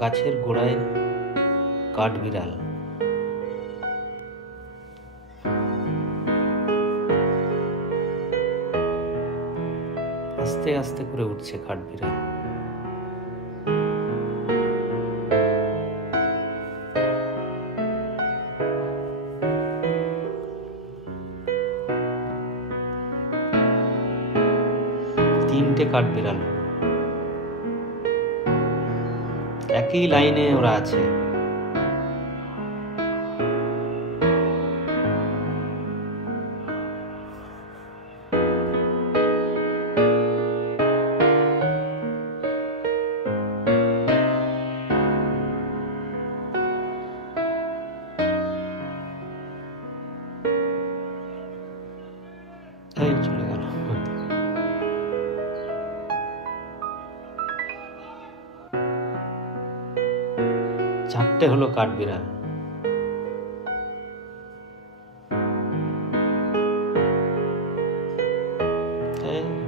গাছের গোড়ায় কাঠবিড়াল। আস্তে আস্তে করে উঠছে কাঠবিড়াল। তিনটে কাঠবিড়াল হলো, একই লাইনে ওরা আছে। এই চলে গেল। চারটে হলো কাঠবিড়াল।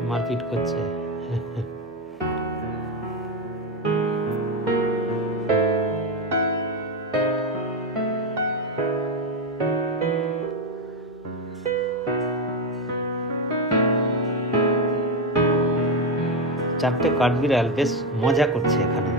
মারপিট করছে। চারটে কাঠবিড়াল বেশ মজা করছে এখানে।